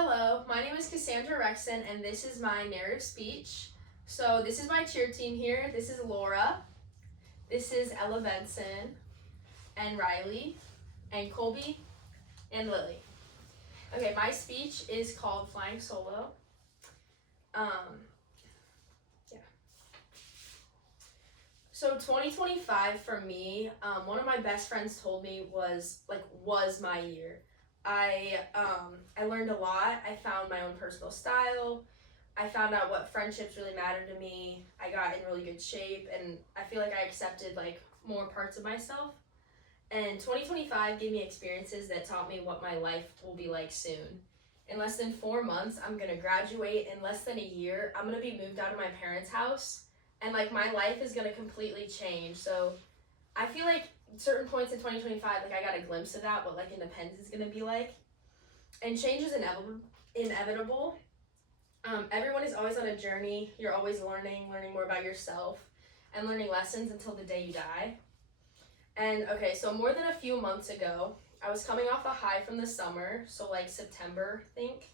Hello, my name is Cassandra Rexon, and this is my narrative speech. So this is my cheer team here. This is Laura, this is Ella Benson, and Riley, and Colby, and Lily. Okay, my speech is called Flying Solo. Yeah. So 2025 for me, one of my best friends told me was my year. I learned a lot. I found my own personal style. I found out what friendships really matter to me. I got in really good shape, and I feel like I accepted more parts of myself. And 2025 gave me experiences that taught me what my life will be like soon. In less than 4 months, I'm gonna graduate. In less than a year, I'm gonna be moved out of my parents' house, and my life is gonna completely change. So I feel like certain points in 2025, I got a glimpse of that, what independence is gonna be like. And change is inevitable. Everyone is always on a journey. You're always learning more about yourself, and learning lessons until the day you die. And okay, so more than a few months ago, I was coming off a high from the summer, so September, I think.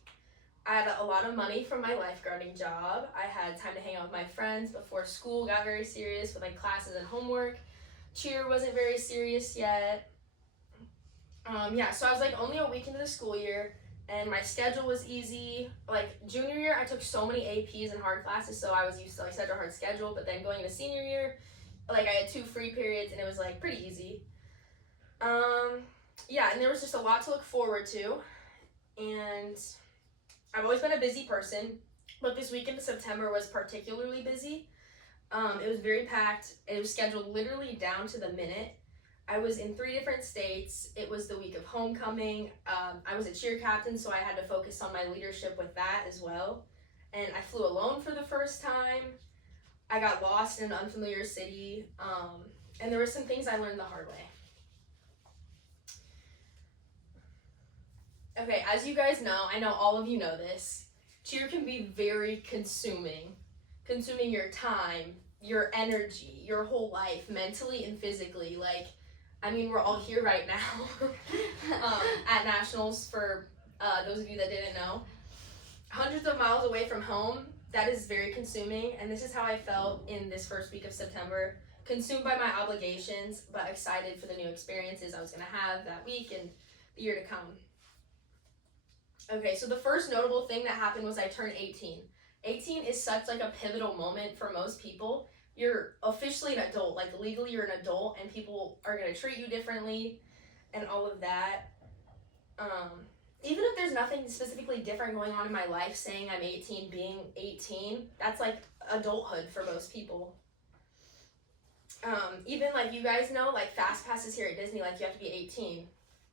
I had a lot of money from my lifeguarding job. I had time to hang out with my friends before school got very serious with classes and homework. Cheer wasn't very serious yet. So I was only a week into the school year, and my schedule was easy. Junior year, I took so many APs and hard classes, so I was used to such a hard schedule. But then going into senior year, I had 2 free periods, and it was pretty easy. And there was just a lot to look forward to, and I've always been a busy person, but this weekend of September was particularly busy. It was very packed. It was scheduled literally down to the minute. I was in 3 different states. It was the week of homecoming. I was a cheer captain, so I had to focus on my leadership with that as well. And I flew alone for the first time. I got lost in an unfamiliar city. And there were some things I learned the hard way. Okay, as you guys know, I know all of you know this, cheer can be very consuming your time, your energy, your whole life, mentally and physically. We're all here right now at nationals for those of you that didn't know. Hundreds of miles away from home, that is very consuming, and this is how I felt in this first week of September. Consumed by my obligations, but excited for the new experiences I was gonna have that week and the year to come. Okay, so the first notable thing that happened was I turned 18. 18 is such a pivotal moment for most people. You're officially an adult, legally you're an adult, and people are gonna treat you differently and all of that. Even if there's nothing specifically different going on in my life, saying I'm 18, being 18, that's adulthood for most people. Even you guys know, fast passes here at Disney, you have to be 18.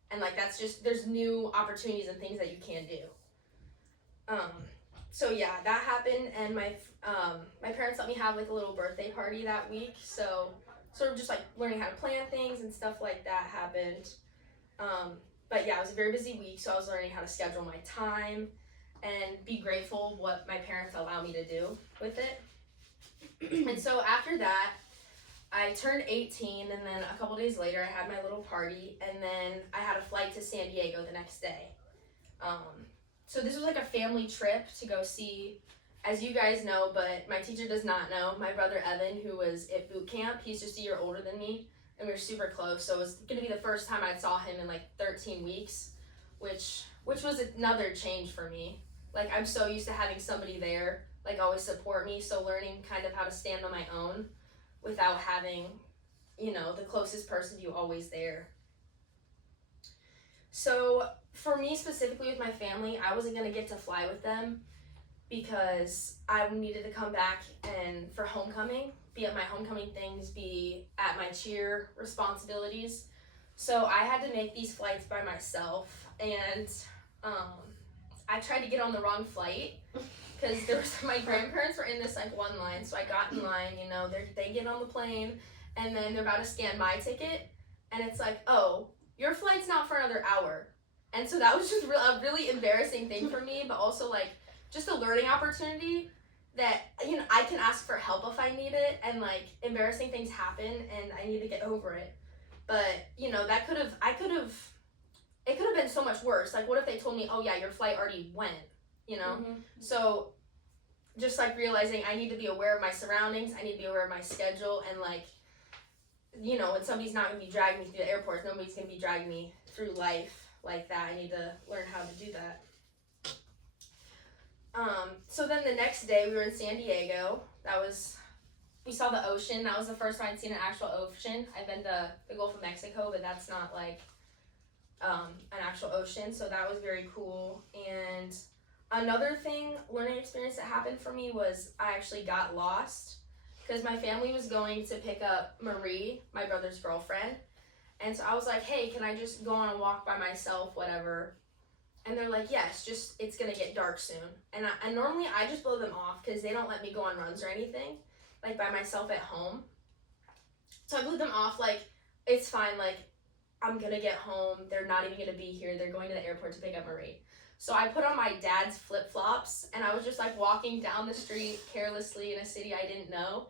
And that's just, there's new opportunities and things that you can do. So yeah, that happened, and my parents let me have a little birthday party that week. So sort of just learning how to plan things and stuff like that happened. But yeah, it was a very busy week, so I was learning how to schedule my time and be grateful what my parents allow me to do with it. And so after that, I turned 18, and then a couple days later, I had my little party, and then I had a flight to San Diego the next day. So this was a family trip to go see, as you guys know, but my teacher does not know, my brother Evan, who was at boot camp. He's just a year older than me, and we were super close, so it was going to be the first time I saw him in 13 weeks, which was another change for me. I'm so used to having somebody there, always support me, so learning kind of how to stand on my own without having, the closest person to you always there. So for me specifically with my family, I wasn't gonna get to fly with them because I needed to come back and for homecoming, be at my homecoming things, be at my cheer responsibilities. So I had to make these flights by myself, and I tried to get on the wrong flight because my grandparents were in this one line, so I got in line, they get on the plane, and then they're about to scan my ticket, and it's oh, your flight's not for another hour. And so that was just a really embarrassing thing for me, but also just a learning opportunity that, I can ask for help if I need it, and embarrassing things happen, and I need to get over it. But, I could have it could have been so much worse. Like, what if they told me, oh yeah, your flight already went, you know? Mm-hmm. So just like realizing I need to be aware of my surroundings, I need to be aware of my schedule, and like, you know, when somebody's not going to be dragging me through the airport, nobody's going to be dragging me through life like that. I need to learn how to do that. So then the next day we were in San Diego. We saw the ocean. That was the first time I'd seen an actual ocean. I've been to the Gulf of Mexico, but that's not like an actual ocean. So that was very cool. And another learning experience that happened for me was I actually got lost because my family was going to pick up Marie, my brother's girlfriend. And so I was like, hey, can I just go on a walk by myself, whatever? And they're like, yes, just, it's going to get dark soon. And normally I just blow them off because they don't let me go on runs or anything, like by myself at home. So I blew them off, like, it's fine, like, I'm going to get home. They're not even going to be here. They're going to the airport to pick up Marie. So I put on my dad's flip-flops, and I was just, like, walking down the street carelessly in a city I didn't know.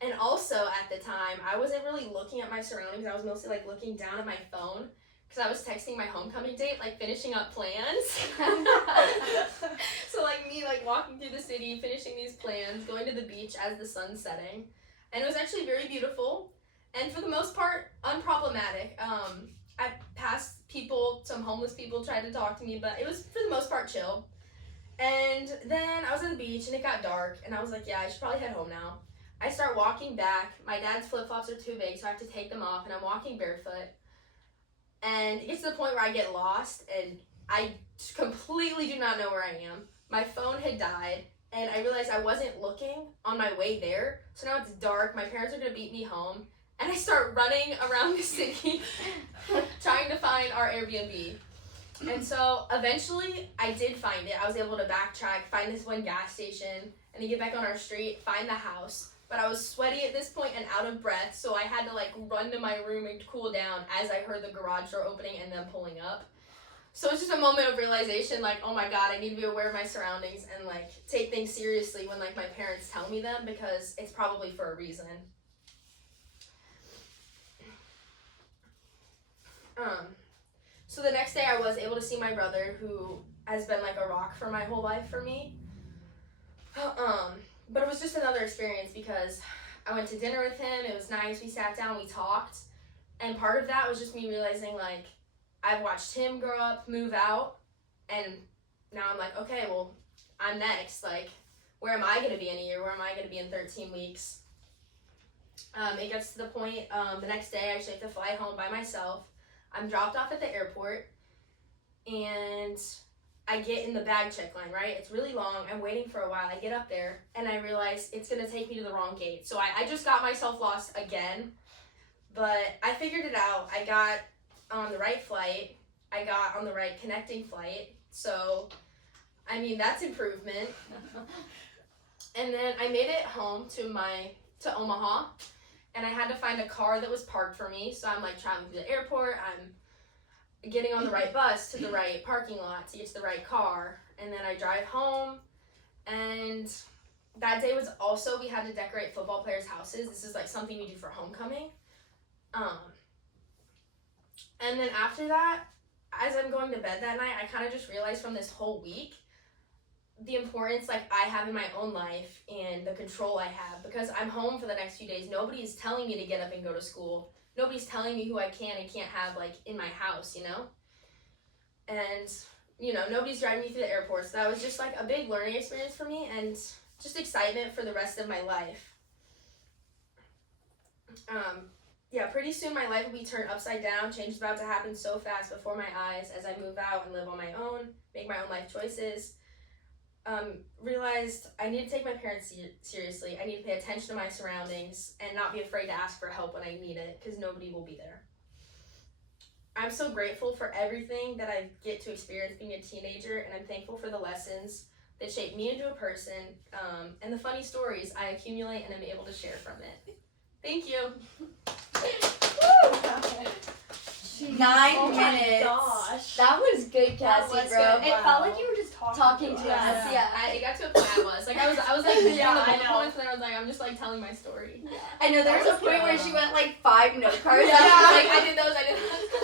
And also, at the time, I wasn't really looking at my surroundings. I was mostly, like, looking down at my phone because I was texting my homecoming date, like, finishing up plans. So, like, me, like, walking through the city, finishing these plans, going to the beach as the sun's setting. And it was actually very beautiful. And for the most part, unproblematic. I passed people, some homeless people tried to talk to me, but it was, for the most part, chill. And then I was at the beach, and it got dark, and I was like, yeah, I should probably head home now. I start walking back. My dad's flip-flops are too big, so I have to take them off, and I'm walking barefoot. And it gets to the point where I get lost, and I completely do not know where I am. My phone had died, and I realized I wasn't looking on my way there, so now it's dark. My parents are going to beat me home, and I start running around the city trying to find our Airbnb. And so eventually I did find it. I was able to backtrack, find this one gas station, and then get back on our street, find the house. But I was sweaty at this point and out of breath, so I had to like run to my room and cool down as I heard the garage door opening and them pulling up. So it's just a moment of realization, like, oh my god, I need to be aware of my surroundings and like take things seriously when like my parents tell me them, because it's probably for a reason. So the next day I was able to see my brother, who has been like a rock for my whole life for me. But it was just another experience because I went to dinner with him. It was nice. We sat down, we talked. And part of that was just me realizing, like, I've watched him grow up, move out, and now I'm like, okay, well, I'm next. Like, where am I going to be in a year? Where am I going to be in 13 weeks? It gets to the point, the next day I actually have to fly home by myself. I'm dropped off at the airport, and I get in the bag check line, right? It's really long. I'm waiting for a while. I get up there, and I realize it's going to take me to the wrong gate. So I just got myself lost again, but I figured it out. I got on the right flight. I got on the right connecting flight. So, I mean, that's improvement. And then I made it home to Omaha, and I had to find a car that was parked for me. So I'm like traveling to the airport. I'm getting on the right bus to the right parking lot to get to the right car, and then I drive home. And that day was also, we had to decorate football players' houses. This is like something we do for homecoming. And then after that, as I'm going to bed that night, I kind of just realized from this whole week the importance like I have in my own life and the control I have, because I'm home for the next few days. Nobody's telling me to get up and go to school. Nobody's telling me who I can and can't have like in my house, you know? And, you know, nobody's driving me through the airport. So that was just like a big learning experience for me and just excitement for the rest of my life. Yeah, pretty soon my life will be turned upside down. Change is about to happen so fast before my eyes as I move out and live on my own, make my own life choices. Realized I need to take my parents seriously. I need to pay attention to my surroundings and not be afraid to ask for help when I need it, because nobody will be there. I'm so grateful for everything that I get to experience being a teenager, and I'm thankful for the lessons that shape me into a person, and the funny stories I accumulate and am able to share from it. Thank you. 9 minutes. Gosh. That was good, That Cassie, was bro. good. It felt like you were just talking to us. Yeah. It got to a point I was like, I was like, Yeah, on the I bullet know. points, and I was like, I'm just like telling my story. I know there was a point where she went like 5 note cards. Yeah, I was like I did those.